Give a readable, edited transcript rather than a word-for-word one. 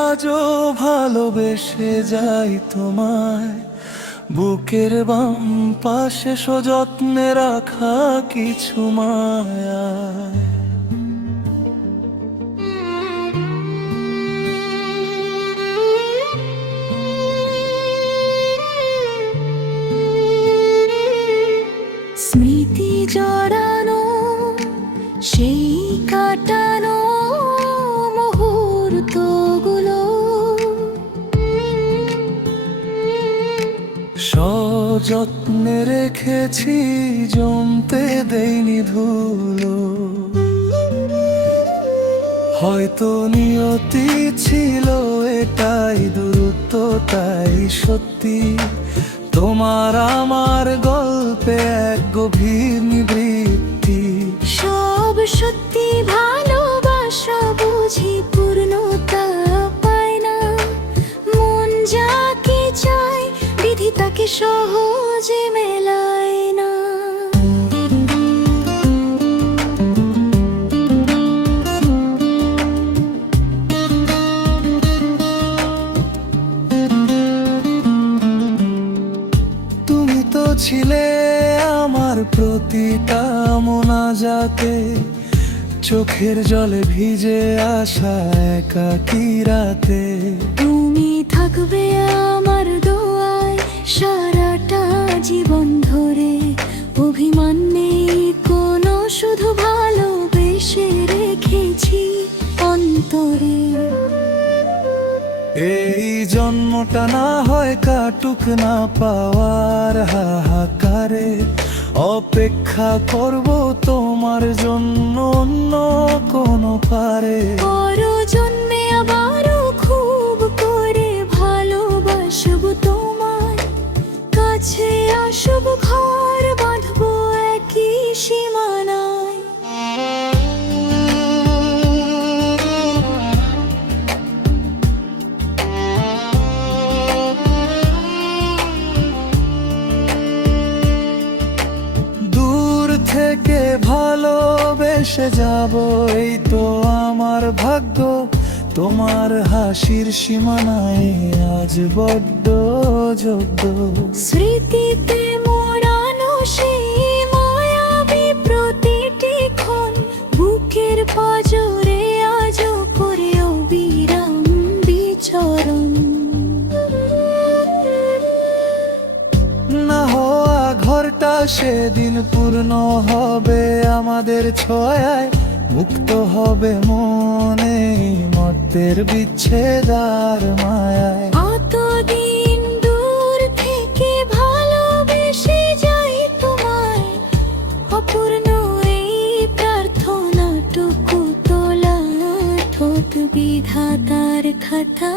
আজও ভালোবেসে যাই তোমায়, বুকের বাম পাশে সযত্নে রাখা কিছু মায়ায়। স্মৃতি জড়ানো সেই কাটানো মুহূর্তগুলো, সযত্নে রেখেছি জমতে দেইনি ধুলো। হয়তো নিয়তি ছিল এটাই দূরত্ব, তাই সত্যি তোমার আমার গল্পে এক গভীর নিবৃত্তি। সব সত্যি ভালোবাসা বুঝি পূর্ণতা পায় না, মন যাকে চায় বিধি তাকে সহজে মেলায় না। তুমি তো ছিলে আমার প্রতিটা মোনাজাতে, চোখের জলে ভিজে আসা একাকী রাতে। তুমি থাকবে আমার দোয়ায় সারাটা জীবন ধরে, অভিমান নেই কোনো, শুধু ভালোবেসে রেখেছি অন্তরে। এই জন্মটা না হয় কাটুক না পাওয়ার হাহাকারে, অপেক্ষা করব তোমার জন্য অন্য কোনো পারে। পর জন্মে আবারও খুব করে ভালোবাসব তোমায়, কাছে আসব ঘর বাঁধবো একই সীমানায়। দূর থেকে ভালোবেসে যাব এই তো আমার ভাগ্য, তোমার হাসির সীমানায় আজ বড্ড যোগ্য। স্মৃতিতে মোড়ানো সেই মায়াবী প্রতিটি ক্ষণ, বুকের পাজরে আজও করে অবিরাম বিচরণ। না হওয়া ঘরটা সেদিন পূর্ণ হবে আমাদের ছোঁয়ায়, মুক্ত হবে মনে মর্তের বিচ্ছেদার মায়ায়। অতদিন দূর থেকে ভালোবেসে যাই তোমায়, অপূর্ণ এই প্রার্থনাটুকু তোলা ঠোঁট বিধাতার খাতা।